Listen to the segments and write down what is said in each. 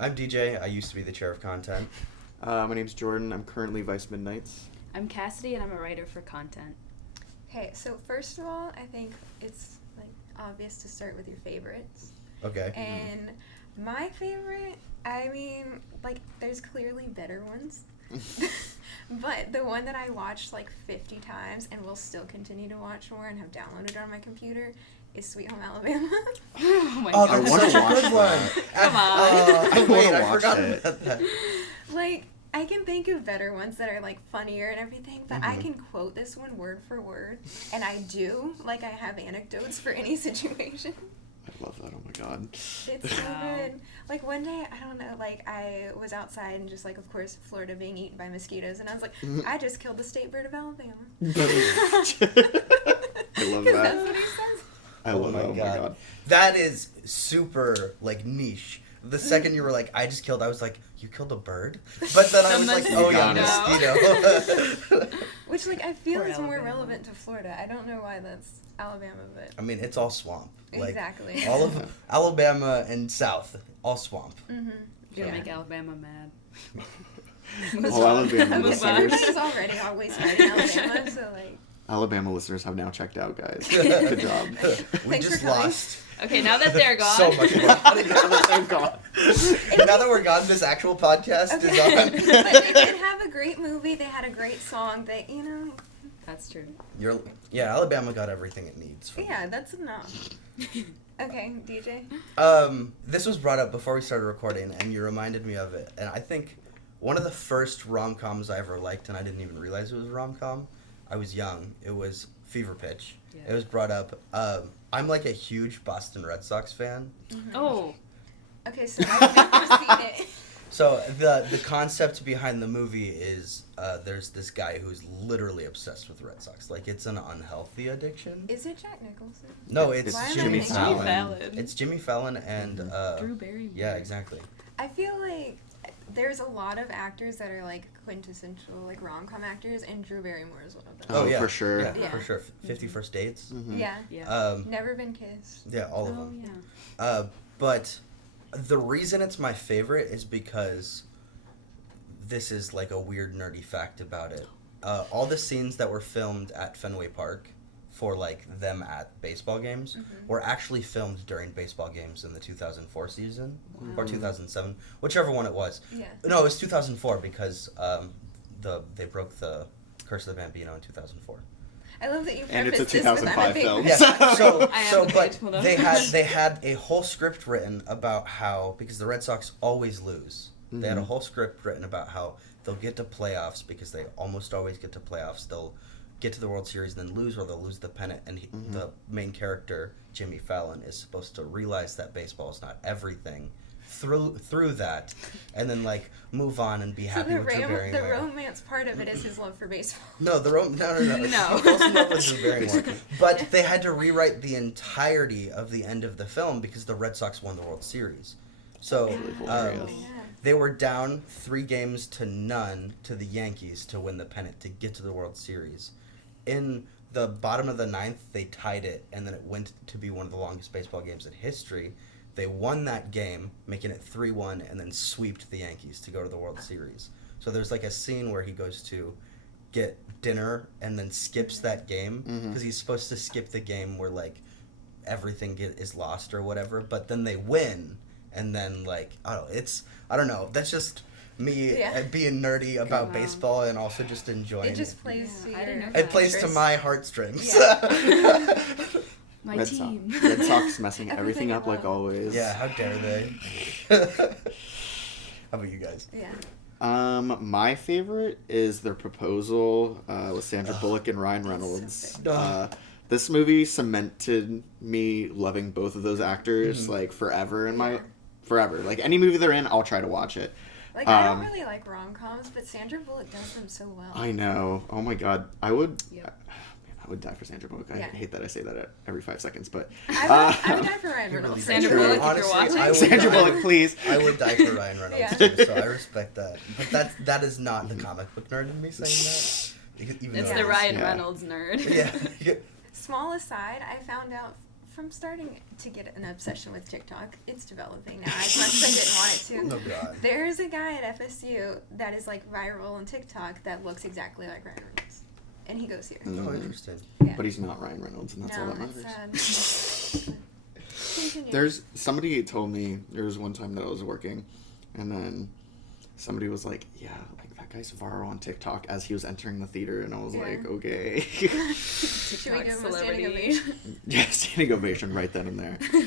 I'm DJ. I used to be the chair of content. My name's Jordan. I'm currently Vice Midnights. I'm Cassidy, and I'm a writer for content. Okay, so first of all, I think it's obvious to start with your favorites. Okay. And my favorite, I mean, there's clearly better ones. But the one that I watched 50 times and will still continue to watch more and have downloaded on my computer is Sweet Home Alabama. Oh my Oh, god. that's such a good one. Come on. I forgot about that. I can think of better ones that are funnier and everything, but I can quote this one word for word, and I do. I have anecdotes for any situation. I love that. Oh my god. It's so good. One day, I don't know, I was outside and just of course, Florida being eaten by mosquitoes, and I was like, I just killed the state bird of Alabama. I love that. That's what he says. I love that. Oh my god. That is super niche. The second you were I just killed, I was like, you killed a bird? But then I was like, oh yeah, mosquito. Which I feel Poor is more Alabama. relevant to Florida. I don't know why that's Alabama, but I mean, it's all swamp. exactly. All of Alabama and South, all swamp. Mm-hmm. You're gonna Yeah. make Alabama mad. All Alabama Okay, Move on. everybody's already always mad in Alabama, so Alabama listeners have now checked out, guys. Good job. We Thanks just for coming. lost Okay, now that they're gone. so much money. Thank God. Now that we're gone, this actual podcast is Okay. on. But they did have a great movie. They had a great song. That That's true. Alabama got everything it needs. From yeah, that's enough. Okay, DJ. This was brought up before we started recording, and you reminded me of it. And I think one of the first rom-coms I ever liked, and I didn't even realize it was a rom-com. I was young. It was Fever Pitch. Yeah. It was brought up. I'm a huge Boston Red Sox fan. Mm-hmm. Oh. Okay, so I've never seen it. So the concept behind the movie is there's this guy who's literally obsessed with the Red Sox. It's an unhealthy addiction. Is it Jack Nicholson? No, it's Why am I Jimmy thinking- Fallon. Fallon. It's Jimmy Fallon and Drew Barrymore. yeah, exactly. I feel like there's a lot of actors that are quintessential rom-com actors, and Drew Barrymore is one of them. Oh, yeah, for sure. Yeah, Yeah. for sure. 50 First Dates. Mhm. Yeah. Yeah. Never Been Kissed. Yeah, all of Oh them. yeah. But the reason it's my favorite is because this is a weird nerdy fact about it. All the scenes that were filmed at Fenway Park for them at baseball games were actually filmed during baseball games in the 2004 season or 2007, whichever one it was. Yeah. No, it was 2004 because they broke the Curse of the Bambino in 2004. I love that you And it's a prefaced this with 2005 film. Yeah. So, I have the but page pulled up. they had a whole script written about how, because the Red Sox always lose. They had a whole script written about how they'll get to playoffs because they almost always get to playoffs. They'll get to the World Series and then lose, or they'll lose the pennant. And the main character, Jimmy Fallon, is supposed to realize that baseball is not everything through that, and then move on and be So happy the, with Drew the Barrymore. romance part of it is his love for baseball. No, no. No. He falls in love with Drew Barrymore. But they had to rewrite the entirety of the end of the film because the Red Sox won the World Series. So hilarious. Yeah. they were down 3-0 to the Yankees to win the pennant to get to the World Series. In the bottom of the ninth, they tied it, and then it went to be one of the longest baseball games in history. They won that game, making it 3-1, and then sweeped the Yankees to go to the World Series. So there's a scene where he goes to get dinner and then skips that game because he's supposed to skip the game where everything is lost or whatever. But then they win, and then I don't know. That's just me being nerdy about baseball and also just enjoying It just plays to I your didn't know It that. plays to interest. my hearstrings. Yeah. My Red team. Red Sox messing Everything everything up like about- always. Yeah, how dare they? How about you guys? Yeah. My favorite is their proposal with Sandra Bullock and Ryan Reynolds. good. This movie cemented me loving both of those actors forever in my forever. Any movie they're in, I'll try to watch it. I don't really like rom-coms, but Sandra Bullock does them so well. I know. Oh my god, I would. Yep. I would die for Sandra Bullock. I Yeah. hate that I say that every 5 seconds, but I would die for Ryan You're Reynolds. really Sandra True. Bullock, if Honestly, you're watching. I would Sandra die- Bullock, please. I would die for Ryan Reynolds Yeah. too, so I respect that. But that is not the comic book nerd in me saying that. Even It's though the it is. Ryan Yeah. Reynolds nerd. Yeah. Small aside, I found out from starting to get an obsession with TikTok, it's developing now as much as I didn't want it to. Oh God. There's a guy at FSU that is like viral on TikTok that looks exactly like Ryan Reynolds, and he goes here. Oh, interesting. Yeah. But he's not Ryan Reynolds, and that's all that No, matters. it's sad. Continue. There's somebody told me there was one time that I was working, and then somebody was like, "Yeah, like that guy's viral on TikTok," as he was entering the theater, and I was Yeah. like, "Okay." Should we give him a standing ovation? Yeah, standing ovation right then and there. Okay.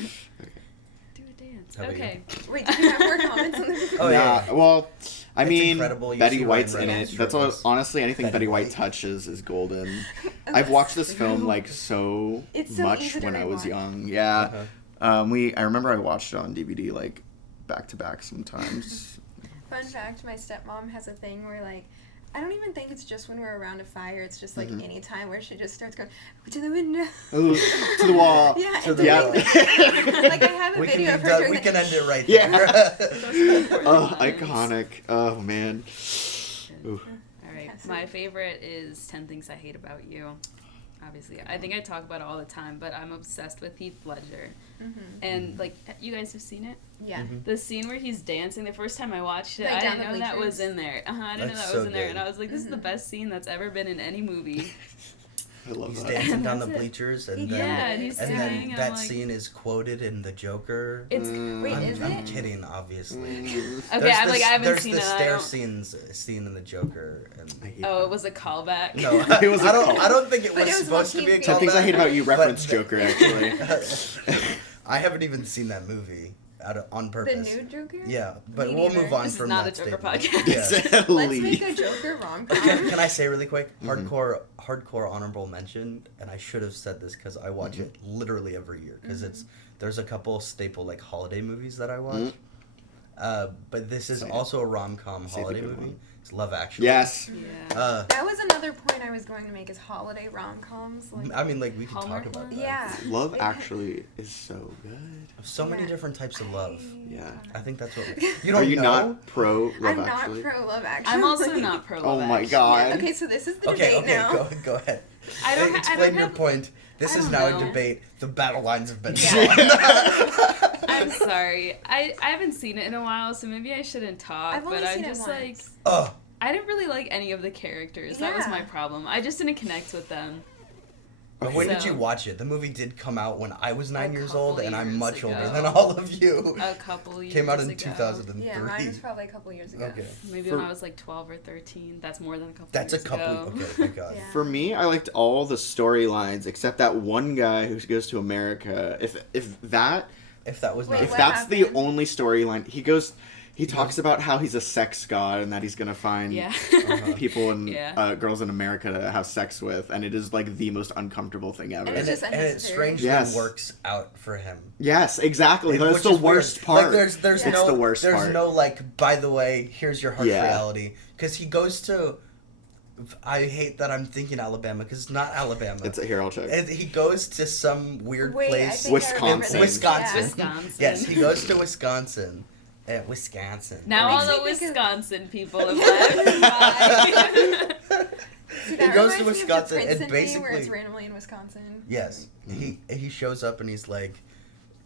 Do a dance. How about Okay. Wait, do you have more comments on this? Oh, yeah. Well, I It's mean, incredible. You see Betty Ryan White's in Reynolds it. That's all. shirtless. Honestly, anything Betty Betty White White. touches is golden. I've watched this film like so It's so much easy to when I was rewatch. young. Yeah. Uh-huh. I remember I watched it on DVD like back to back sometimes. Fun fact, my stepmom has a thing where, like, I don't even think it's just when we're around a fire. It's just, like, any time where she just starts going, to the window. Ooh, to the wall. Yeah, To and the to wall. like, I have a We can, video of be her done, doing we that. can end it right Yeah. there. Oh, iconic. Oh man. Ooh. All right. Cassie. My favorite is 10 Things I Hate About You. Obviously, I think I talk about it all the time, but I'm obsessed with Heath Ledger. Mm-hmm. And, like, you guys have seen it? Yeah. Mhm. The scene where he's dancing, the first time I watched it, Like I down didn't the know that was bleachers? in there. I didn't know That's that so was in there. good. And I was like, this is the Mhm. best scene that's ever been in any movie. I love He's that. dancing down the That's it. bleachers, and Yeah, then, and he's and singing, then and that I'm like, scene is quoted in The Joker. It's Wait, is I'm it? kidding, obviously. okay. There's I'm the- like, I haven't there's seen the it. I stair don't- scene in The Joker, and I hate Oh, that. it was a callback. no, It was a call. I don't think it But was it was supposed to be a Joaquin callback. 10 Things I Hate About You but reference the- Joker, actually. I haven't even seen that movie on The purpose. new Joker? Yeah, but Me we'll neither. move on This is from not that a Joker statement. podcast. Yeah. Let's make a Joker rom-com. Can I say really quick? Mhm. Hardcore honorable mention, and I should have said this because I watch it literally every year because there's a couple staple like holiday movies that I watch. But this is Say it. also a rom-com Say the holiday good movie. one. It's Love Actually. Yes. Yeah. That was another point I was going to make is holiday rom-coms. Like, I mean, like we could Hallmark talk about ones? that. yeah. Love Like, Actually is so good. So many Yeah. different types of love. Yeah. I think that's what you Are don't you know. not pro Love I'm Actually? not pro Love Actually. I'm also not pro Oh Love my Actually. God. Okay, so this is the Okay, debate now. go ahead. I don't Explain your have- point. This I is don't now know. a debate. The battle lines have been Yeah. drawn. I'm sorry. I haven't seen it in a while, so maybe I shouldn't talk. I've only but seen I'm it just once. like, Ugh. I didn't really like any of the characters. That was Yeah. my problem. I just didn't connect with them. But when did So- you watch it? The movie did come out when I was 9 A years old, couple and I'm years much older ago. than all of you. A couple years Came out in ago. 2003. Yeah, mine was probably a couple years ago. Okay. Maybe For- when I was like 12 or 13. That's more than a couple That's a years couple. ago. Okay, thank God. Yeah. For me, I liked all the storylines except that one guy who goes to America. If that If that was Wait, not. if what that's the happened? only storyline, he talks about how he's a sex god and that he's gonna find Yeah. Uh-huh. people and Yeah. girls in America to have sex with, and it is like the most uncomfortable thing ever. And and it's it, just and it unnecessary. strangely Yes. works out for him. Yes, exactly. Which That's the is weird. worst part. Like there's Yeah. no It's the worst there's part. no like, by the way, here's your harsh Yeah. reality, because he goes to. I hate that I'm thinking Alabama because it's not Alabama. It's here. I'll check. And he goes to some weird Wait, I place. think I remember Wisconsin. this. Wisconsin. Yeah. Wisconsin. Yes, he goes to Wisconsin. Wisconsin. Now It all makes the me think of- Wisconsin people have left. Bye. See, He that goes to reminds me of the Wisconsin and Princeton thing where it's basically- randomly in Wisconsin. Yes, he shows up and he's like,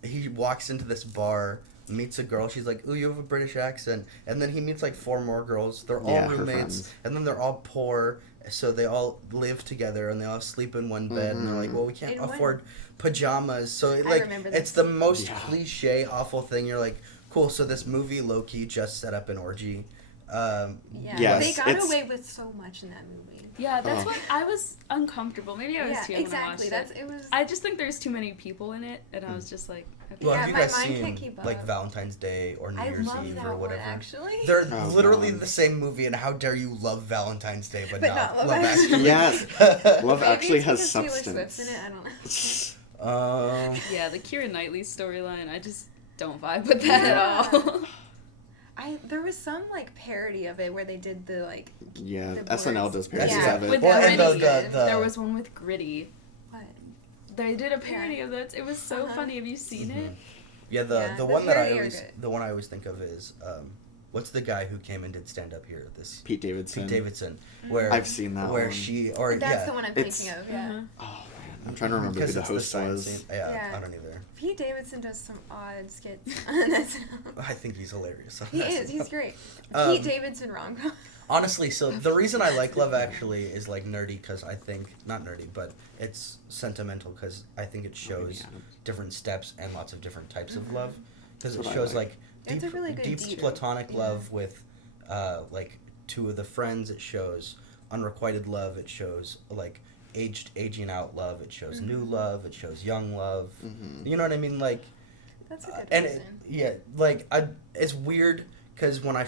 he walks into this bar, meets a girl. She's like, "Ooh, you have a British accent," and then he meets like 4 more girls. They're all Yeah, her roommates, friends. and then they're all poor, so they all live together and they all sleep in one bed. And they're like, Mhm. "Well, we can't In one- afford pajamas," so it, I like remember it's this. the most Yeah. cliche, awful thing. You're like, cool. So this movie low-key just set up an orgy. Yeah, Yes, they got it's- away with so much in that movie. Yeah, that's Oh. what I was uncomfortable. Maybe I was Yeah, too young exactly. when I watched That's it. it was. I just think there's too many people in it, and I was just like, okay. Well, Yeah, have you my guys mind can't seen keep like up. Valentine's Day or New I Year's love Eve that or one whatever? actually. They're Oh, literally God. the same movie, and how dare you love Valentine's Day but not Love Actually. Actually? Yes. Love Maybe Actually it's has because Taylor substance. Swift's in it. I don't know. Yeah, the Keira Knightley storyline, I just don't vibe with that at all. There was some like parody of it where they did the like Yeah, The SNL words. does parodies Yeah. of it. With Well, and Gritty, the there was one with Gritty. what? They did a parody of that. It was so Uh-huh. funny. Have you seen it? Yeah, Yeah, the the one that I parody are always good. the one I always think of is what's the guy who came and did stand up here? This Pete Davidson. Pete Davidson, where I've seen that where one. she or That's yeah, the one I'm It's- thinking of. Yeah. Uh-huh. Oh man, I'm trying to remember who Because the it's host science was. scene. Yeah, Yeah. I don't either. Pete Davidson does some odd skits on SNL. I think he's hilarious. on He SNL. is. He's great. Um, Pete Davidson rom-com. Honestly, so the reason I like Love Actually is like nerdy because I think not nerdy, but it's sentimental because I think it shows Yeah. different steps and lots of different types of love. Because it That's what I shows like. like It's a really good deep deep. platonic Yeah. love with like two of the friends. It shows unrequited love. It shows like aging out love. It shows new love. It shows young love. Mhm. You know what I mean? Like That's a good and reason. like it's weird because when I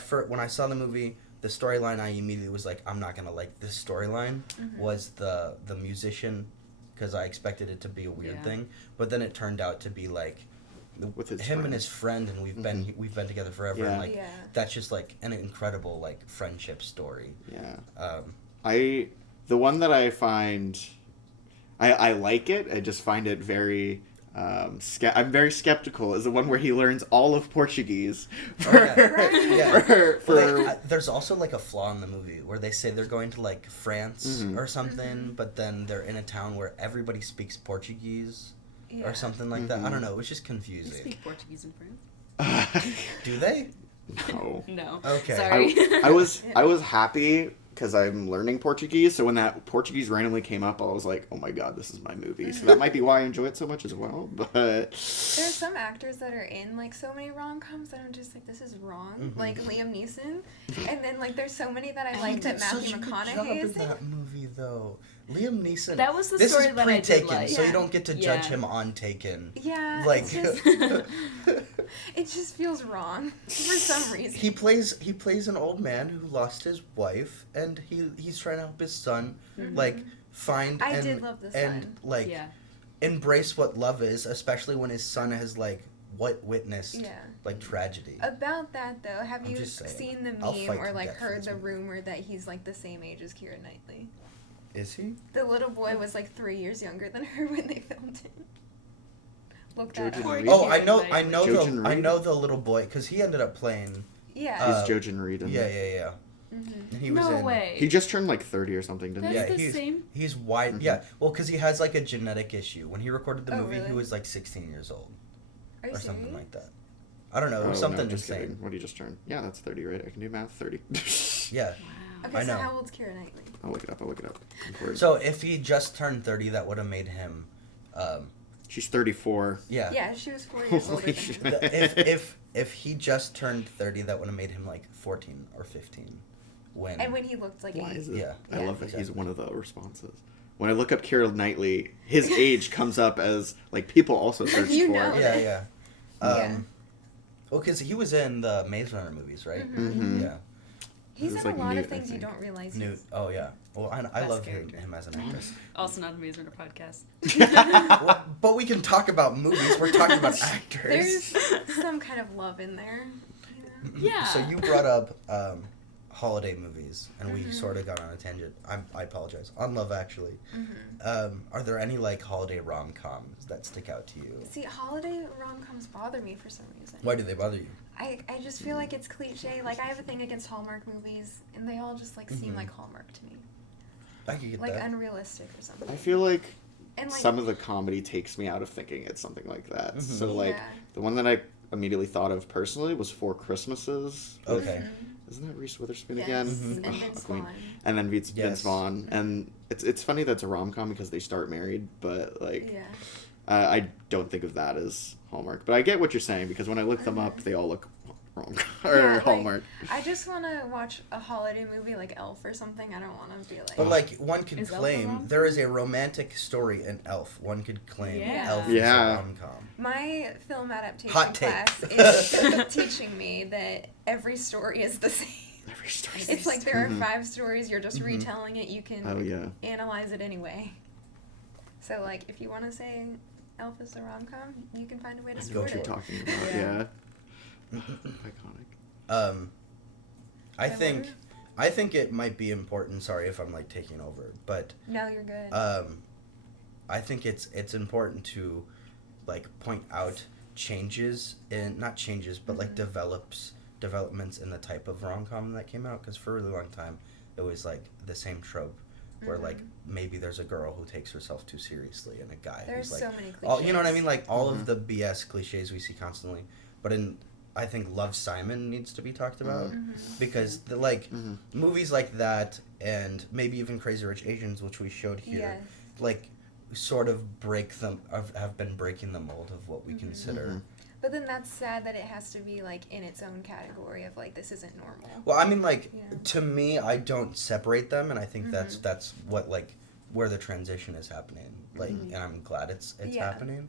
saw the movie, the storyline I immediately was like, I'm not gonna like this storyline. Was the musician, because I expected it to be a weird Yeah. thing, but then it turned out to be like With his him friend. and his friend, and we've been together forever, Yeah. and like Yeah. that's just like an incredible like friendship story. Yeah. Um, The one that I find, I like it. I just find it very. I'm very skeptical. Is the one where he learns all of Portuguese. yeah. For There's also like a flaw in the movie where they say they're going to like France or something, but then they're in a town where everybody speaks Portuguese Yeah. or something like that. I don't know. It was just confusing. You speak Portuguese in France? Do they? no. No. Okay. Sorry. I was happy because I'm learning Portuguese. So when that Portuguese randomly came up, I was like, oh my god, this is my movie. So that might be why I enjoy it so much as well. But There's some actors that are in like so many rom-coms that I'm just like, this is wrong. Like Liam Neeson, and then like there's so many that I like that Matthew McConaughey is in. that movie though. Liam Neeson. That was the this story is that I did pre-Taken, like. so you Yeah. don't get to judge Yeah. him on Taken. Yeah, Like it's just, it just feels wrong for some reason. he plays an old man who lost his wife, and he's trying to help his son like find I and did love the and son. like Yeah. embrace what love is, especially when his son has like witnessed Yeah. like tragedy. About that though, have I'm you just saying. seen the I'll meme fight or to like death for heard this the movie. rumor that he's like the same age as Keira Knightley? Is he? The little boy was like 3 years younger than her when they filmed it. Look that Jojen up. Reed? Oh, Keira I know Jojen I Reed? know the little boy because he ended up playing. Yeah. he's Jojen Reed. In Yeah, it. yeah. Mhm. And he was No in, way. He just turned like 30 or something, didn't That's he? Yeah, the he's same? he's wide. Mhm. Yeah, well, because he has like a genetic issue. When he recorded the Oh, movie, he really? was like 16 years old Are you or serious? something like that. I don't know. It Oh, was no, something just insane. kidding. What did you just turn? Yeah, that's 30, right? I can do math. 30. Yeah. Wow. Okay, I so know. how old's Keira Knightley? I'll look it up. Concord. So if he just turned 30, that would have made him. She's 34. Yeah. Yeah, she was 4 years older Holy than shit. him. If he just turned 30, that would have made him like 14 or 15. When. And when he looked like Why 8. is it? Yeah. I Yeah. love that he's Exactly. one of the responses. When I look up Keira Knightley, his age comes up as like people also search You for. know. it. Yeah, yeah. Yeah. Well, because he was in the Maze Runner movies, right? Mhm. Yeah. He's It was in like a lot Newt, of I things you think. don't realize. Newt. he's- Oh yeah. Well, I Best love character. him as an actress. Also not a Maze Runner podcast. Well, but we can talk about movies. We're talking about actors. There's some kind of love in there. You know? Yeah. So you brought up holiday movies, and we sort of got on a tangent. I apologize. On Love Actually, are there any like holiday rom-coms that stick out to you? See, holiday rom-coms bother me for some reason. Why do they bother you? I just feel like it's cliche. Like, I have a thing against Hallmark movies, and they all just, like, seem like Hallmark to me. I can get Like, that. unrealistic or something. I feel like And, like, some of the comedy takes me out of thinking it's something like that. So like Yeah. the one that I immediately thought of personally was Four Christmases. with- Okay. Isn't that Reese Witherspoon Yes, again? and Oh, Vince queen. Vaughn. And then Vince Yes. Vaughn. And it's funny that's a rom com because they start married, but like Yeah. I don't think of that as Hallmark. But I get what you're saying because when I look them up, they all look wrong or Yeah, like, Hallmark. I just want to watch a holiday movie like Elf or something. I don't want to be like... But like one could Is Elf a claim rom-com? there is a romantic story in Elf. One could claim Yeah. Elf Yeah. is a rom-com. My film adaptation Hot take. class is teaching me that every story is the same. Every story. It's like there are Mhm. 5 stories, you're just retelling it, you can Oh yeah. analyze it anyway. So, like, if you want to say Elf is a rom-com, you can find a way to I know support what you're it. talking about. Yeah. Yeah. Iconic. I That think work? I think it might be important. Sorry if I'm like taking over, but No, you're good. I think it's important to like point out changes in not changes but like developments in the type of rom-com that came out because for a really long time it was like the same trope where like maybe there's a girl who takes herself too seriously and a guy There's who's like so many cliches. all, you know what I mean, like all of the BS cliches we see constantly, but I think Love, Simon needs to be talked about because the like movies like that and maybe even Crazy Rich Asians, which we showed here, like sort of have been breaking the mold of what we consider. But then that's sad that it has to be like in its own category of like this isn't normal. Well, I mean, like to me, I don't separate them, and I think that's what like where the transition is happening. Like, and I'm glad it's happening,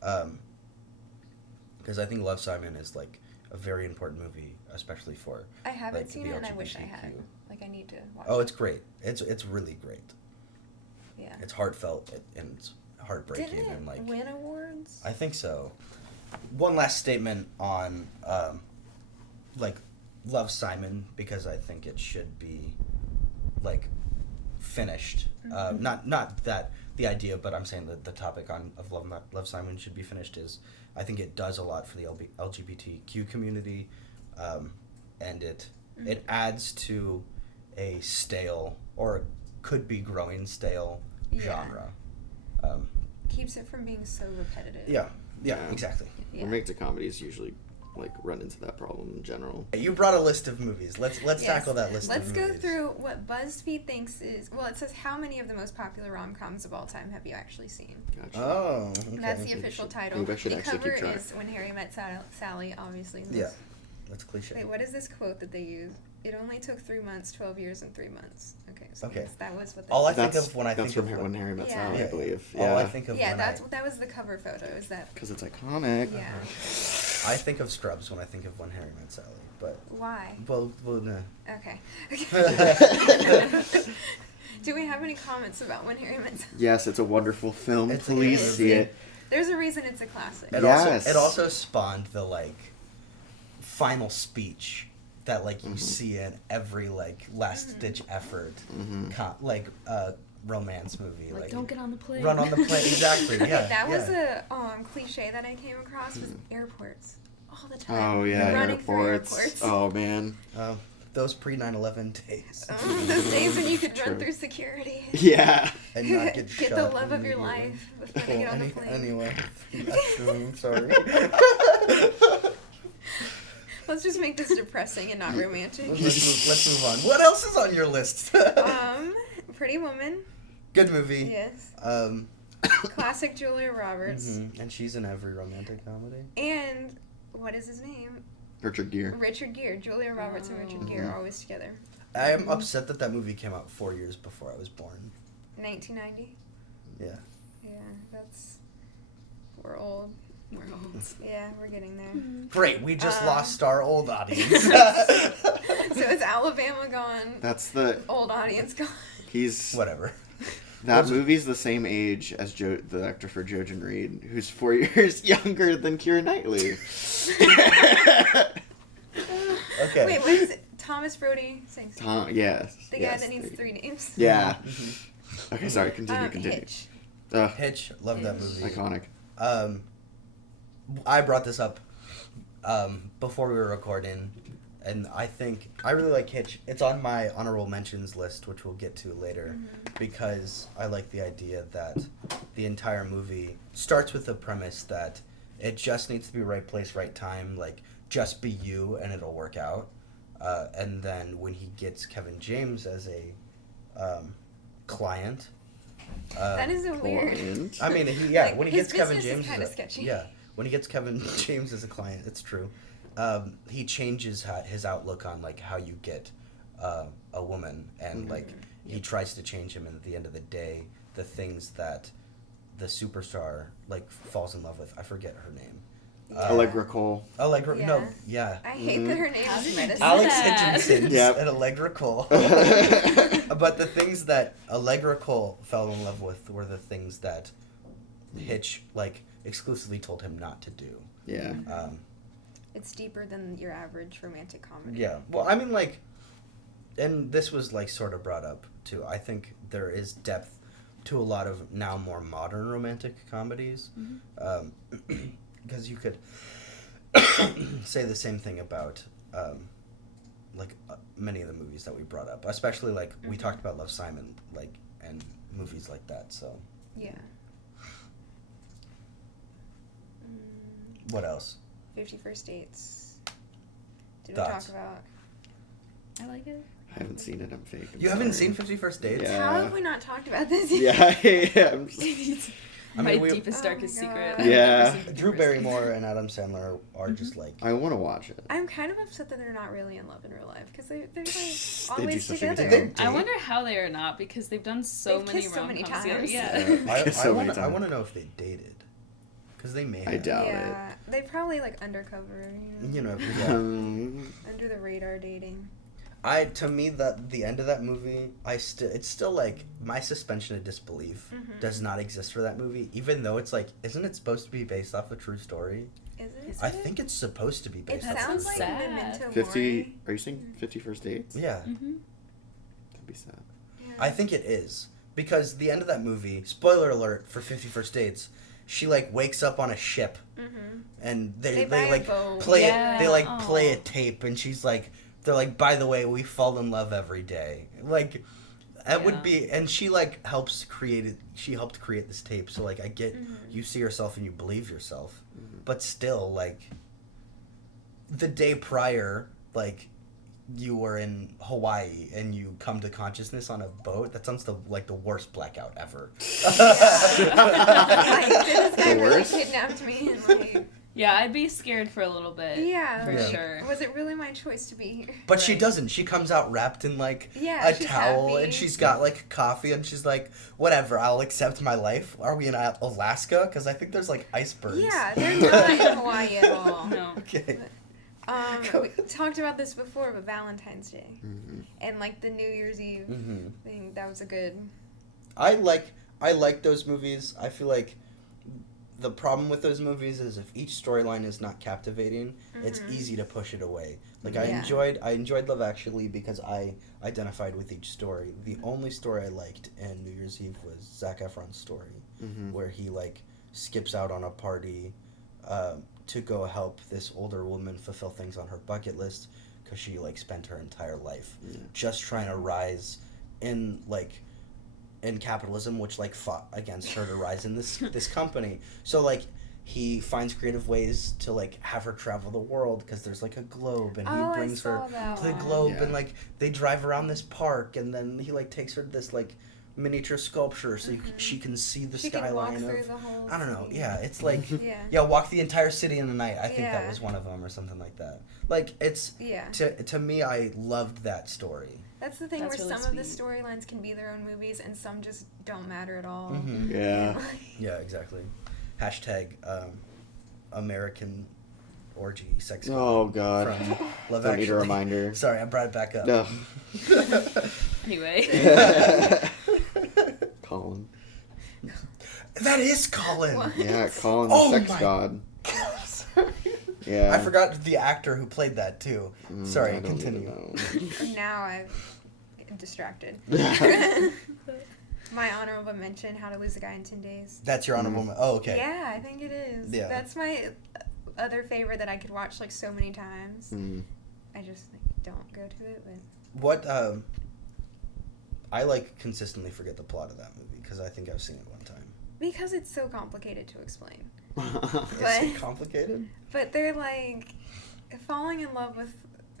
because I think Love, Simon is like a very important movie, especially for. I haven't like, seen the it, and I wish I LGBTQ. had. Like I need to watch. Oh, it's great. It's really great. Yeah. It's heartfelt and it's heartbreaking. Didn't it and like win awards? I think so. One last statement on like Love, Simon, because I think it should be like finished. Not that the idea, but I'm saying that the topic of Love, Simon should be finished is I think it does a lot for the LGBTQ community, and it adds to a stale or could be growing stale genre. Keeps it from being so repetitive. Yeah, exactly. Yeah. Romantic comedies usually like run into that problem in general. You brought a list of movies. Let's Yes. tackle that list Let's of go movies. through what BuzzFeed thinks is. Well, it says how many of the most popular rom-coms of all time have you actually seen? Gotcha. Oh, okay. That's the official title. Maybe I should The actually cover keep track. is When Harry Met Sally, obviously. Yeah, that's cliche. Wait, what is this quote that they use? It only took 3 months, 12 years, and 3 months. Okay, so Okay. yes, that was what. All I That's- think of when I think that's of from When Harry Met Yeah. Sally, Yeah. I believe. All I think of Yeah, when that was the cover photo. Is that? because it's iconic. Yeah. I think of Scrubs when I think of When Harry Met Sally, but Why? well, no. Okay. Do we have any comments about When Harry Met Sally? Yes, it's a wonderful film. It's a Please good see movie. it. There's a reason it's a classic. Yes. It also spawned the like final speech that like you see in every like last ditch effort romance movie, Like, don't get on the plane. run on the plane. Exactly. Yeah. That was yeah. a cliche that I came across was airports all the time. Oh yeah, Running through airports. Oh man. Those pre 9/11 days. Those days when you could True. run through security. Yeah. And not get the shot love of your immediately. life before they get on the plane. Anyway, I'm sorry. Let's just make this depressing and not romantic. Let's move on. What else is on your list? Pretty Woman. Good movie. Yes. Um, Classic Julia Roberts. And she's in every romantic comedy. And what is his name? Richard Gere. Richard Gere. Julia Roberts and Richard Gere are always together. I am upset that movie came out 4 years before I was born. 1990. Yeah. Yeah, we're old. We're old. Yeah, we're getting there. Great, we just lost our old audience. So it's Alabama gone. That's the Old audience gone. he's Whatever. that movie's the same age as the actor for Jojen Reed, who's 4 years younger than Keira Knightley. Okay. Wait, what is it? Thomas Brody sings. Yes. The guy yes, that needs the- 3 names. Yeah. Okay, sorry. Continue. Hitch. Hitch, love that movie. Iconic. I brought this up before we were recording, and I think I really like Hitch. It's on my honorable mentions list, which we'll get to later, because I like the idea that the entire movie starts with the premise that it just needs to be right place, right time, like just be you and it'll work out. And then when he gets Kevin James as a client, That is a weird. Client. I mean, Like, when he his gets Kevin business is James, kinda as a- sketchy. yeah, when he gets Kevin James as a client, it's true. He changes his outlook on like how you get a woman, and like he tries to change him. And at the end of the day, the things that the superstar like falls in love with, I forget her name. Allegra Cole. Allegra, Yeah. no, yeah. I hate that her name How is did you medicine. do Alex that? Hitchinson Yep. and Allegra Cole. But the things that Allegra Cole fell in love with were the things that Hitch like exclusively told him not to do. Yeah. It's deeper than your average romantic comedy. Yeah. Well, I mean, like, and this was like sort of brought up too. I think there is depth to a lot of now more modern romantic comedies, because you could say the same thing about many of the movies that we brought up, especially like we talked about Love, Simon, like, and movies like that. So Yeah. what else? 50 First Dates. Did Thoughts? we talk about? I like it. I haven't seen it. I'm fake. You haven't seen 50 First Dates? Yeah. How have we not talked about this Yeah, yet? yeah. I'm just, I mean, My we- deepest, Oh darkest my secret. God. I've never Yeah. seen 50 Drew First Dates. Barrymore and Adam Sandler are just like. I want to watch it. I'm kind of upset that they're not really in love in real life because they're like do always such a good together. job. They I date? wonder how they are not, because they've done so They've many kissed so many rom-coms together. times. Yeah. So many I times. want to know if they dated, because they may. I have. doubt Yeah, they probably like undercover, You know, it. yeah. under the radar dating. To me, the end of that movie, it's still like my suspension of disbelief Mhm. does not exist for that movie, even though it's like, isn't it supposed to be based off a true story? Is it? Is I it? think it's supposed to be It based That's off. sounds so like sad. Memento 50. Mori. Are you saying 50 First Dates? Yeah, Mm-hmm. That'd be sad. Yeah. I think it is, because the end of that movie, spoiler alert for 50 First Dates, she like wakes up on a ship Mhm. and They they buy a like boat. play Yeah, it. They like aw. play a tape, and she's like, they're like, by the way, we fall in love every day. Like, that would Yeah. be, and she like helps create it. She helped create this tape, so like I get Mhm. you see yourself and you believe yourself, Mhm. but still like the day prior, like you were in Hawaii and you come to consciousness on a boat. That sounds like the worst blackout ever. Like, did this guy The really worst? kidnapped me? And like, Yeah, I'd be scared for a little bit. yeah, For Yeah. sure. Was it really my choice to be here? But she Right. doesn't. She comes out wrapped in like Yeah, a she's towel, happy. and she's got like coffee, and she's like, "Whatever, I'll accept my life." Are we in Alaska? Because I think there's like icebergs. Yeah, they're not in Hawaii at all. No. Okay. We talked about this before, but Valentine's Day Mhm. and like the New Year's Eve hmm thing, that was a good. I like those movies. I feel like the problem with those movies is if each storyline is not captivating, it's Mhm. easy to push it away. Like Yeah. I enjoyed Love Actually because I identified with each story. The only story I liked in New Year's Eve was Zac Efron's story, Mhm. where he like skips out on a party to go help this older woman fulfill things on her bucket list because she like spent her entire life Yeah. just trying to rise in capitalism, which like fought against her to rise in this company. So like he finds creative ways to like have her travel the world because there's like a globe, and he Oh, I brings her saw that to the one. globe, Yeah. and like they drive around this park, and then he like takes her to this like miniature sculpture so she can see the She can walk skyline through of the whole. I don't know. city. Yeah, it's like Yeah. walk the entire city in the night. I think that Yeah. was one of them or something like that. Like it's Yeah. to me, I loved that story. That's the thing That's where really some of the sweet. storylines can be their own movies and some just don't matter at all. Mhm. Yeah. Yeah, exactly. Hashtag American orgy sex. Oh God. From Love Don't need a Actually. reminder. Sorry, I brought it back up. No. Anyway. Colin. That is Colin. What? Yeah, Colin the Oh sex my- god. Sorry. Yeah. I forgot the actor who played that too. Sorry, I don't continue. even And now I'm distracted. know. My honorable mention: How to Lose a Guy in 10 Days. That's your honorable. Oh, okay. Yeah, I think it is. Yeah. That's my other favorite that I could watch like so many times. Mm. I just like, don't go to it, but What I like consistently forget the plot of that movie because I think I've seen it one time. because it's so complicated to explain. Is But- it complicated? But they're like falling in love with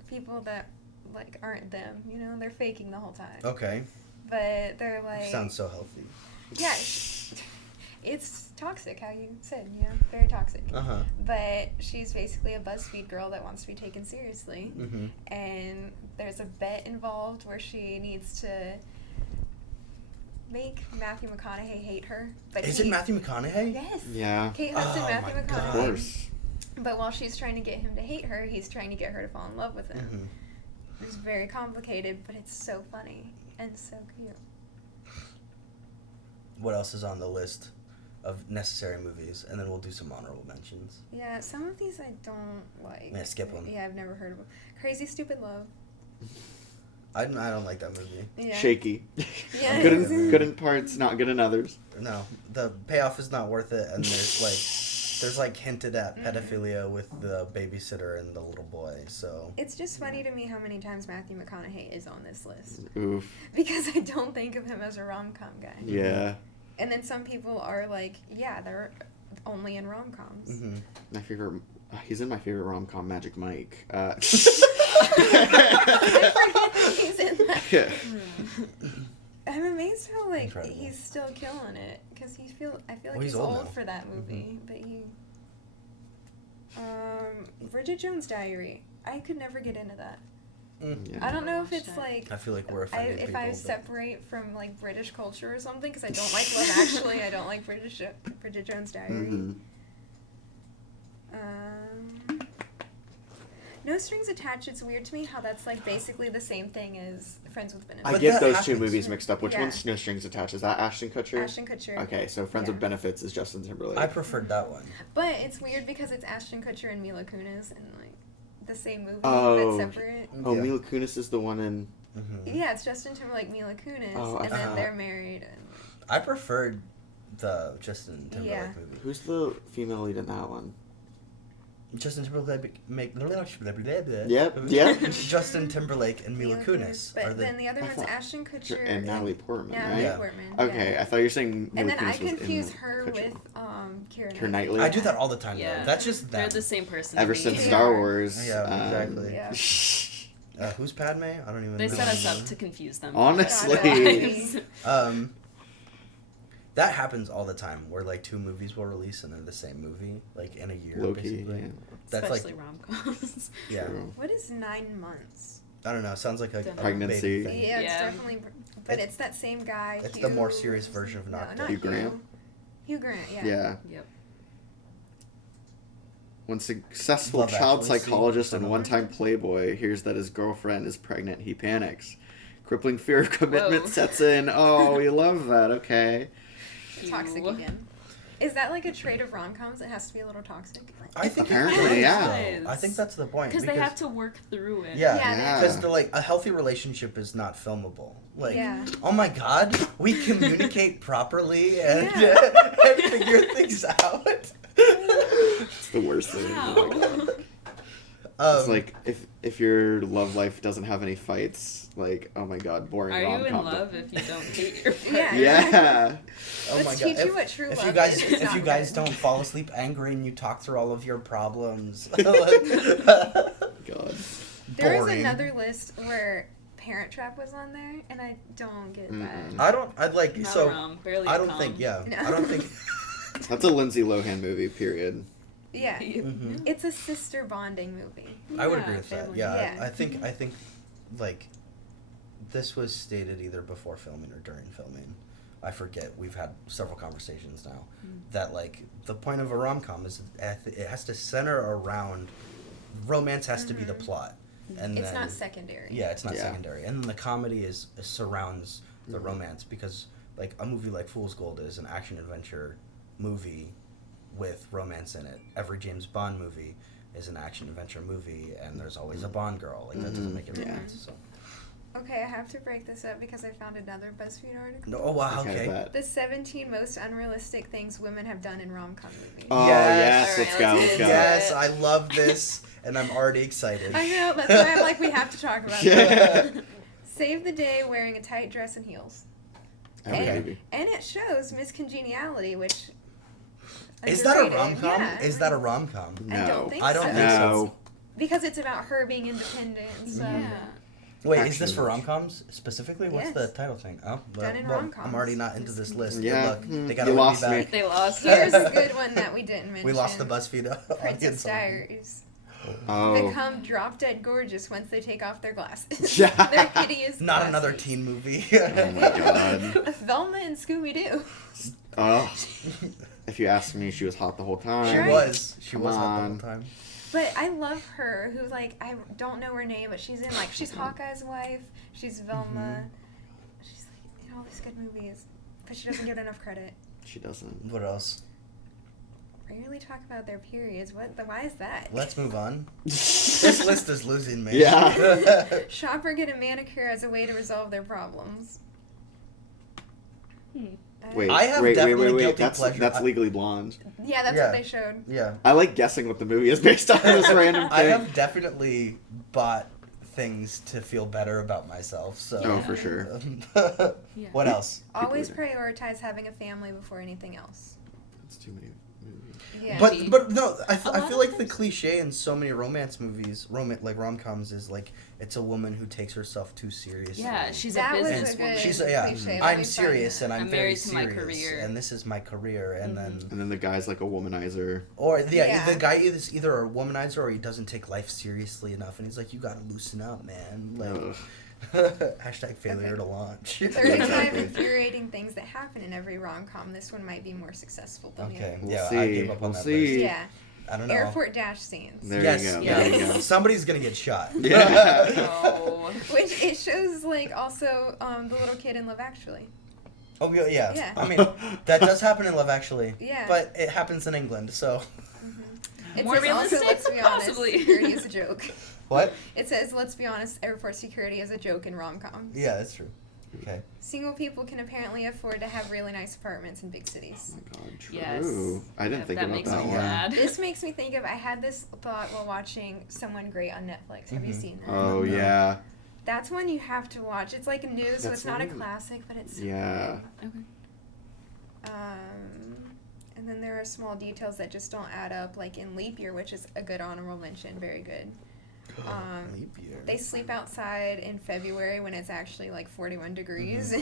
people that like aren't them. You know, they're faking the whole time. Okay. But they're like Sounds so healthy. yeah. It's toxic, how you said, you know, very toxic. Uh-huh. But she's basically a BuzzFeed girl that wants to be taken seriously. Mm-hmm. And there's a bet involved where she needs to make Matthew McConaughey hate her. But Is it Matthew McConaughey? Yes. Yeah. Kate Hudson, Oh Matthew my Of God. McConaughey. course. But while she's trying to get him to hate her, he's trying to get her to fall in love with him. Mm-hmm. It's very complicated, but it's so funny and so cute. What else is on the list of necessary movies? And then we'll do some honorable mentions. Yeah, some of these I don't like. Yeah, skip one. Yeah, I've never heard of them. Crazy Stupid Love. I don't like that movie. Yeah. Shaky. Yeah. Good in parts, not good in others. No, the payoff is not worth it, and there's like there's like hinted at pedophilia with the babysitter and the little boy. So It's just funny to me how many times Matthew McConaughey is on this list. Oof. Because I don't think of him as a rom-com guy. Yeah. And then some people are like, yeah, they're only in rom-coms. mm-hmm. My favorite. He's in my favorite rom-com, Magic Mike. I forget that he's in that. Yeah. I'm amazed how like Incredible. he's still killing it because I feel like Well, he's he's old old now. for that movie. But he, Bridget Jones' Diary. I could never get into that. Yeah. I don't know if it's like I feel like we're offending if people. I but- separate from like British culture or something because I don't like Love Actually. I don't like Bridget Jones' Diary. Mhm. No Strings Attached. It's weird to me how that's like basically the same thing as Friends with Benefits. I But get that those two happens. movies mixed up. Which Yeah. one's No Strings Attached? Is that Ashton Kutcher? Ashton Kutcher. Okay, so Friends Yeah. with Benefits is Justin Timberlake. I preferred that one. But it's weird because it's Ashton Kutcher and Mila Kunis in like the same movie Oh. but separate. Oh, Yeah. Mila Kunis is the one in. Mm-hmm. Yeah, it's Justin Timberlake, Mila Kunis, Oh, I and then thought- they're married. And I preferred the Justin Timberlake Yeah. movie. Who's the female lead in that one? Justin Timberlake Yep, yep. Justin Timberlake and Mila Kunis But are the. then the other I one's thought- Ashton Kutcher And Natalie Portman, Natalie right? Yeah. Portman. Okay, yeah. I thought you were saying Mila And then I Kunis was in confuse her Kutcher. with Keira Keira Knightley. Knightley. I do that all the time. Yeah. Though. That's just They're them. the same person. Ever to me. since They Star are. Wars. Yeah, exactly. Yeah. Who's Padme? I don't even They know. set us up to confuse them. Honestly. Times. That happens all the time where like two movies will release and they're the same movie like in a year Low-key, basically. yeah. That's Especially like rom-coms. yeah. True. What is 9 months? I don't know. Sounds like a Pregnancy. baby thing. Yeah, it's Yeah. definitely. But it's that same guy. It's Hugh, the more serious version of no, Knocked not Up. Hugh Grant? Hugh Grant, yeah. Yeah. Yep. When successful Love child Actually, psychologist see? and one-time playboy hears that his girlfriend is pregnant, he panics. Crippling fear of commitment Whoa. sets in. Oh, we love that. Okay. Toxic Ew. again. Is that like a trait of rom-coms? It has to be a little toxic. I think Apparently, it yeah. is, though. I think that's the point Because they have to work through it. Yeah, Yeah. because the like a healthy relationship is not filmable. Like, Yeah. oh my god, we communicate properly and, Yeah. and figure things out. It's the worst thing. Oh my Wow. God. It's like if your love life doesn't have any fights, like, oh my god, boring Are you in rom-com. love if you don't hate your partner? Yeah. Yeah. oh Let's my teach god. you what true if love you guys is. It's if you not guys good. don't fall asleep angry and you talk through all of your problems. God. There was Boring. another list where Parent Trap was on there, and I don't get that. I'd like Not so rom, barely I a don't com. think No. I don't think That's a Lindsay Lohan movie, period. Yeah. Mhm. It's a sister bonding movie. I would Yeah, agree with that. family. Yeah, Yeah. I think like this was stated either before filming or during filming. I forget. We've had several conversations now that like the point of a rom-com is it has to center around romance has to be the plot. And It's then, not secondary. Yeah, it's not Yeah. secondary. And then the comedy surrounds the romance because like a movie like Fool's Gold is an action adventure movie with romance in it. Every James Bond movie is an action adventure movie and there's always a Bond girl. Like that doesn't make it Yeah. romance. So. Okay, I have to break this up because I found another BuzzFeed article. No, oh wow, Okay, okay. bet. The 17 most unrealistic things women have done in rom-com movies. Oh, Yes. yes, let's Alright, go, let's let's get go. into Yes, it. I love this and I'm already excited. I know, that's why I'm like, we have to talk about Yeah. it. Save the day wearing a tight dress and heels. Okay. And it shows Miss Congeniality, which... Is that a underrated. rom-com? Yeah. Is that a rom-com? No. I don't think I don't so. think so. No. Because it's about her being independent and stuff. Yeah. Wait, Action is this for adventure. rom-coms specifically? What's Yes. the title thing? Oh, well, Done in well, rom-coms. I'm already not into this list. Yeah, Good luck. They gotta you win lost me me. back. They lost Here's her. a good one that we didn't mention. We lost the BuzzFeed Princess audience. Diaries. Oh. Become drop dead gorgeous once they take off their glasses. Yeah. Their hideous Not glasses. another teen movie. Oh my god. Velma and Scooby Doo. Oh. If you ask me, she was hot the whole time. She Right. was. She Come was hot the on. whole time. But I love her, who like I don't know her name, but she's in like she's Hawkeye's wife. She's Velma. She's like in all these good movies, but she doesn't get enough credit. She doesn't. What else? Rarely talk about their periods. Why is that? Let's move on. This list is losing me. Yeah. Shop or get a manicure as a way to resolve their problems. Wait, I have wait, definitely guilty That's pleasure. Legally Blonde. Yeah, that's Yeah. what they showed. Yeah. I like guessing what the movie is based on this random thing. I have definitely bought things to feel better about myself. So. Oh, for sure. Yeah. What else? Always People prioritize having a family before anything else. It's too many movies. Yeah. But no, I lot feel of like the times- cliche in so many romance movies, like rom-coms, is like it's a woman who takes herself too seriously. Yeah, she's That a was businesswoman. a good She's cliche. Let I'm me serious find and I'm I'm very married to my serious career. and this is my career and And then the guy's like a womanizer. yeah, the Yeah. guy is either a womanizer or he doesn't take life seriously enough and he's like, you gotta loosen up, man. Like Ugh. hashtag failure Okay. to launch. 35 Exactly. infuriating things that happen in every rom-com. This one might be more successful than the Okay, other. We'll yeah, see. I gave up We'll on that see. list. Yeah. I don't know. Airport dash scenes. There yes, you go. yes. There you go. Somebody's gonna get shot. Yeah. No. Which it shows like also the little kid in Love Actually. Oh yeah. Yeah. I mean, that does happen in Love Actually. Yeah. But it happens in England, so. It More says realistic? Also, let's be honest, Possibly. security is a joke. What? It says, let's be honest, airport security is a joke in rom-coms. Yeah, that's true. Okay. Single people can apparently afford to have really nice apartments in big cities. Oh my god, true. Yes. I didn't think that about makes that me one. mad. This makes me think of, I had this thought while watching Someone Great on Netflix. Have you Mhm. seen that? Oh No. yeah. That's one you have to watch. It's like new, so That's it's not a one- classic, but it's so Yeah. Okay. good. And then there are small details that just don't add up, like in Leap Year, which is a good honorable mention, very good. Leap year. They sleep outside in February when it's actually like 41 degrees.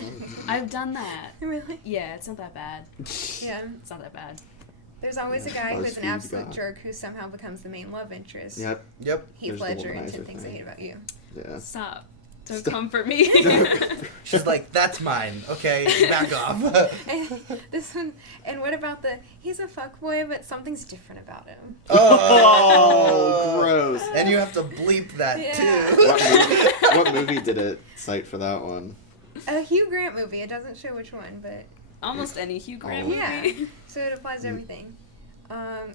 I've done that. Really? Yeah, it's not that bad. Yeah. It's not that bad. There's always a guy who's an BuzzFeed absolute guy. jerk who somehow becomes the main love interest. Yep. Yep. Heath There's the Ledger in womanizer 10 Things I thing. Hate About You. Yeah. Stop. Don't Stop. comfort me. She's like, that's mine. Okay, back off. And this one, and what about he's a fuckboy, but something's different about him. Oh, gross. And you have to bleep that Yeah. too. What movie did it cite for that one? A Hugh Grant movie. It doesn't show which one, but Almost any Hugh Grant Oh. movie. yeah. So it applies to everything.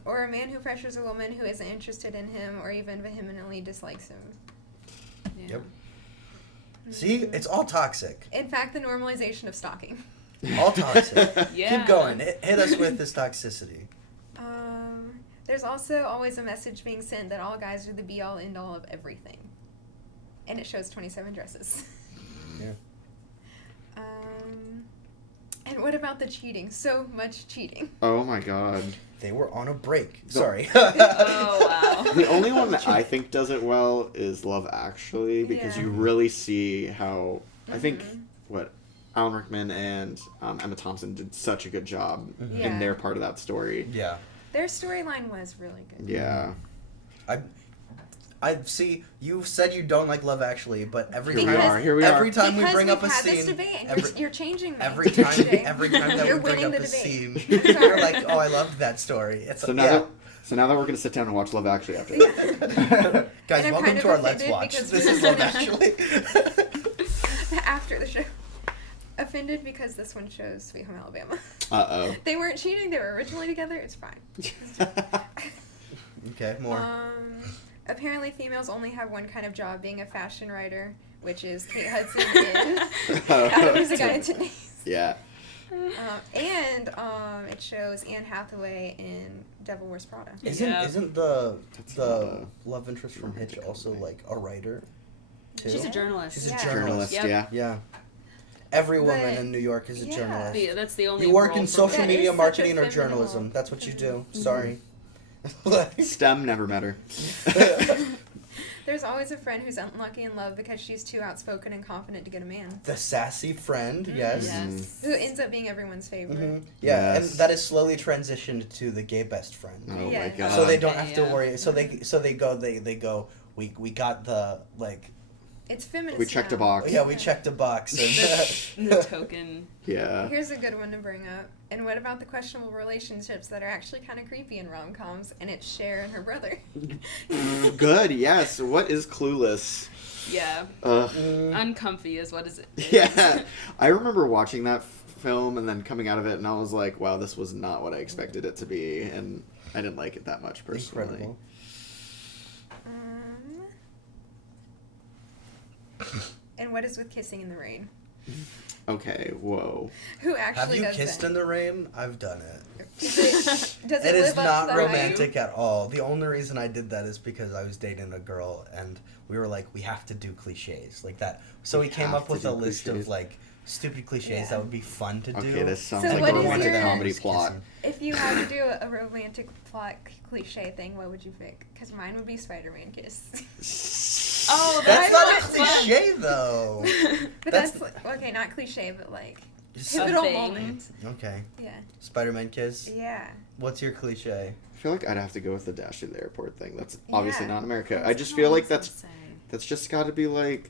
Or a man who pressures a woman who isn't interested in him or even vehemently dislikes him. Yeah. Yep. See, it's all toxic. In fact, the normalization of stalking. All toxic. Yeah. Keep going. Hit us with this toxicity. There's also always a message being sent that all guys are the be-all, end-all of everything. And it shows 27 dresses. Yeah. And what about the cheating? So much cheating. Oh my god. They were on a break. Sorry. Oh, wow. The only one that I think does it well is Love Actually, because Yeah. you really see how I think Mhm. what Alan Rickman and Emma Thompson did such a good job Mhm. Yeah. in their part of that story. Yeah. Their storyline was really good. Yeah. I see. You said you don't like Love Actually, but every Here we time, are, here we every are. time we Because bring we've up a had scene, this debate, and every, you're changing me. every time, today. every time that You're we bring winning up the a debate. scene, I'm sorry. you're like, "Oh, I loved that story." It's So now yeah. that we're gonna sit down and watch Love Actually after Yeah. this. Guys, And I'm welcome kind to of our Let's offended Watch. because This we is just Love finished. Actually. After the show. Offended because this one shows Sweet Home Alabama. Uh They weren't cheating, they were originally together, it's fine. oh. Okay, more. Apparently females only have one kind of job, being a fashion writer, which is Kate Hudson in Adam's a Guide to Taste. Yeah. And it shows Anne Hathaway in Devil Wears Prada. Yeah. Isn't the That's not a love interest from Hitch also like a writer? Too? She's a journalist. She's a Yeah. Journalist, Yep. yeah. Yeah. Every woman But- in New York is a yeah. journalist. Yeah, that's the only You work role in for social That women. media is such a marketing or feminine journalism. role. That's what you do. Mhm. Sorry. Like- STEM never met her. There's always a friend who's unlucky in love because she's too outspoken and confident to get a man. The sassy friend, yes. Yes. Who ends up being everyone's favorite. hmm Yeah, Yes. and that is slowly transitioned to the gay best friend. Oh Yeah. my god. So they don't Okay, have to yeah. worry. So they go. We got the like. It's feminist. We checked a now. box. Yeah, we checked a box. The token. Yeah. Here's a good one to bring up. And what about the questionable relationships that are actually kind of creepy in rom-coms? And it's Cher and her brother. Good, yes. What is Clueless? Yeah. Ugh. Uncomfy is what is it? Yeah. I remember watching that film and then coming out of it and I was like, wow, this was not what I expected it to be. And I didn't like it that much personally. Incredible. And what is with Kissing in the Rain? Okay, whoa. Who Have actually you does kissed that? in the rain? I've done it. Does It is live up not to the hype? romantic at all. The only reason I did that is because I was dating a girl and we were like, we have to do cliches like that. So we came have up to with do a list cliches? of like stupid cliches Yeah. that would be fun to do. Okay, this sounds So like what a is romantic your- comedy plot. If you had to do a romantic plot cliche thing, what would you pick? Because mine would be Spider-Man kiss. Oh, That's that's not a fun. cliche though. But That's- that's like, okay, not cliche, but like Just- pivotal thing. moment. Okay. Yeah. Spider-Man kiss. Yeah. What's your cliche? I feel like I'd have to go with the dash through the airport thing. That's obviously Yeah. not America. I That's just what feel I like was gonna that's say. just got to be like,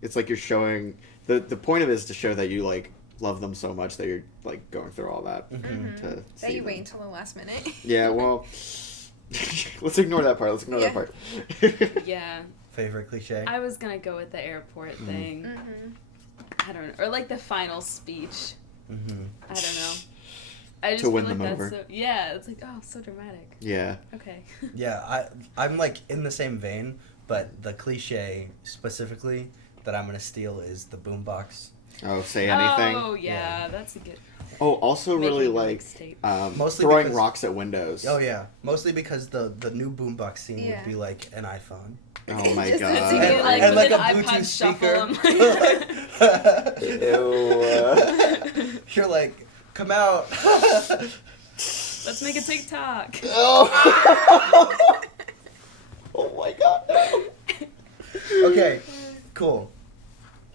it's like you're showing the point of it is to show that you like love them so much that you're like going through all that Mhm. to That see you them. wait until the last minute. Yeah, well, let's ignore that part. Let's ignore Yeah. that part. Yeah, Favorite cliche? I was gonna go with the airport thing. Mm-hmm. I don't know, or like the final speech. Mm-hmm. I don't know. I just To win feel like them that's over. So, yeah, it's like, oh, so dramatic. Yeah. Okay. Yeah, I'm like in the same vein, but the cliche specifically that I'm gonna steal is the boombox. Oh, say anything. Oh yeah, Yeah. that's a good. Oh, also really Making a like mixtape. Mostly throwing because- rocks at windows. Oh yeah, mostly because the new boombox scene Yeah. would be like an iPhone. Oh my Just- god. It's either like and with like an a iPod Bluetooth shuffle. Ew. You're like, come out. Let's make a TikTok. Oh. Oh my god. No. Okay, cool.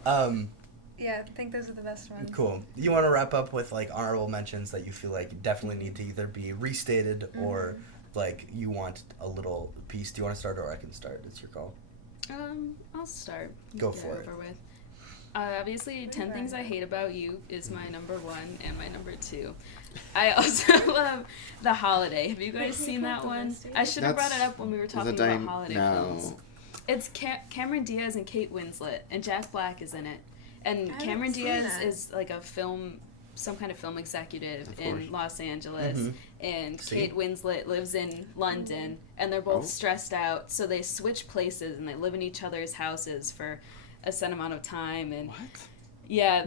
Yeah, I think those are the best ones. Cool. You want to wrap up with like honorable mentions that you feel like definitely need to either be restated or like you want a little piece. Do you want to start or I can start? It's your call. I'll start. Go Get for it. over with. Obviously, 10 Things I Hate About You is my number 1 and my number 2. I also love The Holiday. Have you guys Can you seen pull that up the one? list here? I should have brought it That's- up when we were is talking it about holiday films. No. It's Cameron Diaz and Kate Winslet, and Jack Black is in it. And I Cameron haven't seen Diaz that. is like some kind of film executive Of in course. Los Angeles. Mhm. And See? Kate Winslet lives in London, and they're both Oh. stressed out, so they switch places and they live in each other's houses for a set amount of time. And What? yeah,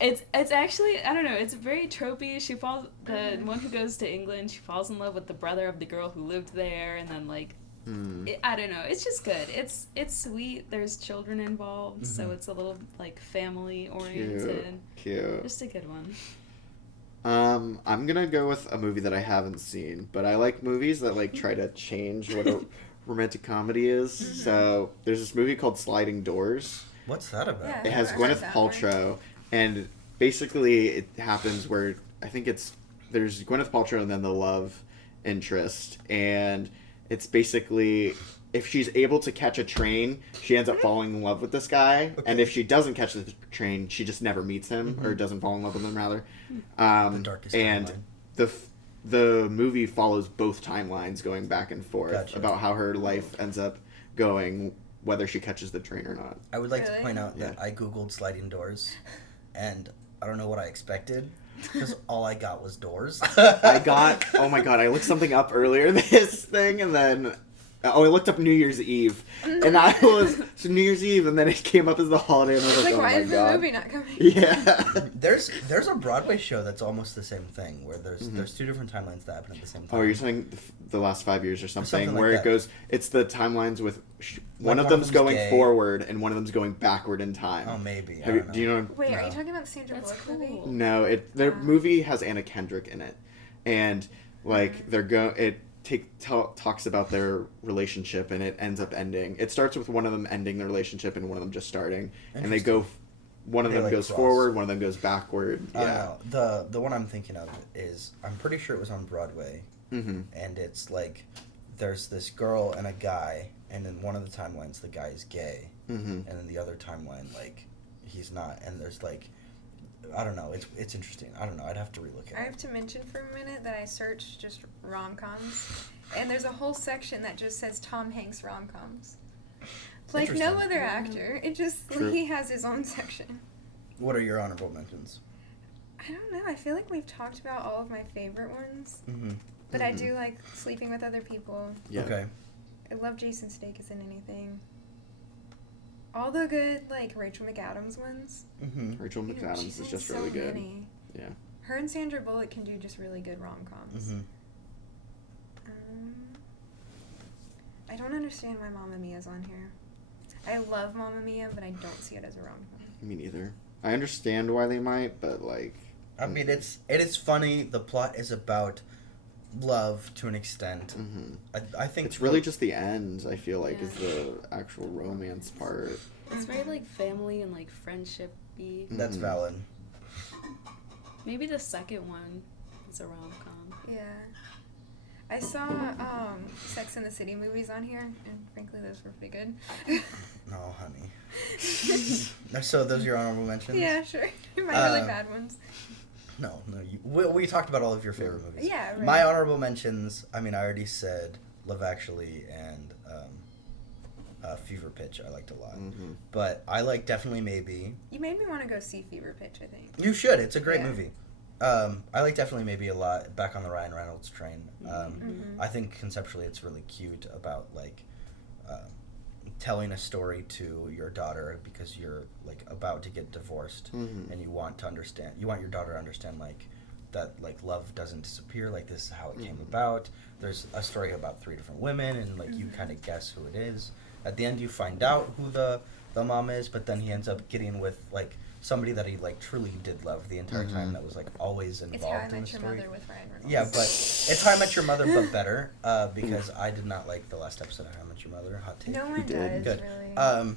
it's actually, I don't know, it's very tropey. The one who goes to England, she falls in love with the brother of the girl who lived there, and then like I don't know, it's just good. It's sweet. There's children involved, so it's a little like family oriented. Cute. Just a good one. I'm gonna go with a movie that I haven't seen, but I like movies that like try to change what a romantic comedy is. So there's this movie called Sliding Doors. What's that about? Yeah. It has I heard Gwyneth that one. Paltrow, and basically it happens where I think there's Gwyneth Paltrow and then the love interest, and it's basically if she's able to catch a train, she ends up falling in love with this guy, and if she doesn't catch the train, she just never meets him or doesn't fall in love with him rather. The darkest And timeline. the movie follows both timelines going back and forth Gotcha. about how her life ends up going, whether she catches the train or not. I would like to Really? point out that I googled sliding doors, and I don't know what I expected because all I got was doors. Oh my god, I looked something up earlier this thing, and then I looked up New Year's Eve, and I was so New Year's Eve, and then it came up as the holiday, and I was like, Like, oh why my is the god. movie not coming? Yeah. There's a Broadway show that's almost the same thing where there's two different timelines that happen at the same time. Oh, you're saying the last 5 years or something, Something like where it that. goes, it's the timelines with, one of one of them's them's going gay. forward, and one of them's going backward in time. Oh, maybe. I Have you, don't know. do you know? Wait, are No. you talking about the Sandra That's Bullock movie? cool. No, their movie has Anna Kendrick in it, and like talks about their relationship, and it ends up ending. It starts with one of them ending the relationship and one of them just starting, and they go. One of They, them like, goes cross. forward, one of them goes backward. I don't Yeah. know. The one I'm thinking of is I'm pretty sure it was on Broadway, Mm-hmm. and it's like there's this girl and a guy, and in one of the timelines the guy is gay, Mm-hmm. and in the other timeline like he's not, and there's like I don't know. It's interesting. I don't know. I'd have to relook it. I have to mention for a minute that I searched just rom-coms, and there's a whole section that just says Tom Hanks rom-coms. Like no Interesting. other actor. It just True. he has his own section. What are your honorable mentions? I don't know. I feel like we've talked about all of my favorite ones, Mm-hmm. but I do like Sleeping with Other People. Yeah. Okay. I love Jason Sudeikis in anything. All the good, like, Rachel McAdams ones. Mm-hmm. Rachel You know, McAdams she's is in just so really good. many. Yeah. Her and Sandra Bullock can do just really good rom-coms. Mm-hmm. I don't understand why Mamma Mia's on here. I love Mamma Mia, but I don't see it as a rom-com. Me neither. I understand why they might, but like. I mean, it is funny. The plot is about love to an extent. Mm-hmm. I think It's really just the end, I feel like, is the actual romance part. It's very like family and like friendship-y. that's Mhm. valid. Maybe the second one is a rom-com. Yeah. I saw Sex and the City movies on here, and frankly, those were pretty good. No, honey. So those are your honorable mentions? Yeah, sure. My really bad ones. No. We talked about all of your favorite movies. Yeah, right. My honorable mentions, I mean, I already said Love Actually and Fever Pitch I liked a lot. Mm-hmm. But I like Definitely Maybe. You made me want to go see Fever Pitch, I think. You should. It's a great Yeah. movie. I like Definitely Maybe a lot. Back on the Ryan Reynolds train. I think conceptually it's really cute about like telling a story to your daughter because you're like about to get divorced Mm-hmm. and you want your daughter to understand like that like love doesn't disappear, like this is how it came about. There's a story about 3 different women and like you kind of guess who it is. At the end you find out who the mom is, but then he ends up getting with like somebody that he like truly did love the entire time that was like always It's How I involved in the Met Your story. Mother with Ryan Reynolds. Yeah, but it's How I Met Your Mother, but better, because I did not like the last episode of How I Met Your Mother. Hot take. No one did. does, Good. really.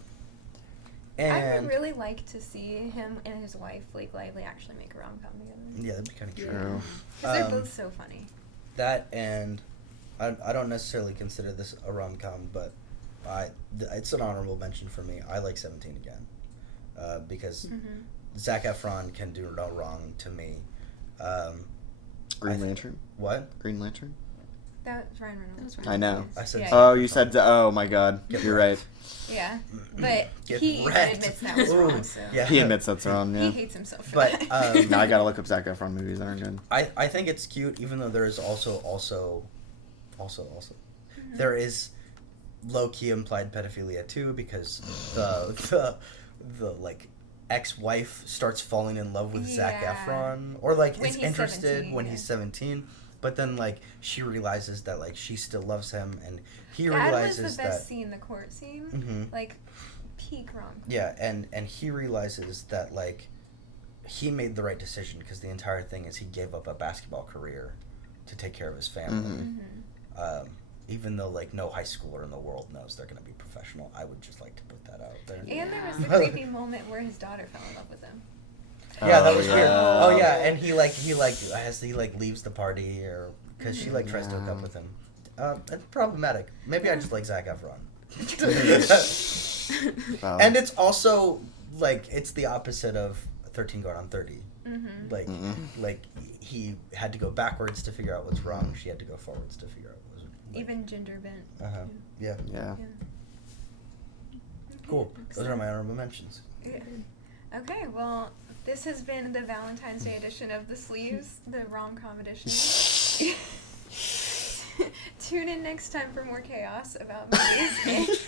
And I would really like to see him and his wife, Blake Lively, actually make a rom-com together. yeah, that'd be kind of cute. True. Because they're Um, both so funny. That and I don't necessarily consider this a rom-com, but it's an honorable mention for me. I like 17 Again, because Zac Efron can do no wrong to me. Green Lantern? What? Green Lantern? That was Ryan Reynolds. That was I know. I said Yeah. Oh, you said, oh my god. Get You're wrecked. right. Yeah, but Get he even wrecked. admits that was Ooh, wrong, so yeah. He admits that's wrong, he yeah. hates himself for But, that. Now I gotta look up Zac Efron movies that aren't good. I think it's cute, even though there is also there is low-key implied pedophilia too, because the like ex-wife starts falling in love with Zac Yeah. Efron, or like When is he's interested 17, when yeah. he's 17, but then like she realizes that like she still loves him, and he That realizes was the that best scene, the court scene. Mhm. Like, peak rom. Yeah, and he realizes that like he made the right decision, because the entire thing is he gave up a basketball career to take care of his family. Mhm. Even though like no high schooler in the world knows they're going to be professional, I would just like to put that out there. And there was the Yeah. creepy moment where his daughter fell in love with him. Yeah, that Oh, was weird. yeah. Oh yeah, and he leaves the party, or because she like tries to hook up with him. It's problematic. Maybe I just like Zac Efron. Wow. And it's also like it's the opposite of 13 Going on 30. Mm-hmm. Like like he had to go backwards to figure out what's wrong. She had to go forwards to figure out what was like, Even gender bent. yeah. Yeah. Cool. Those are my honorable mentions. Yeah. Okay, well, this has been the Valentine's Day edition of the Sleeves, the rom-com edition. Tune in next time for more chaos about movies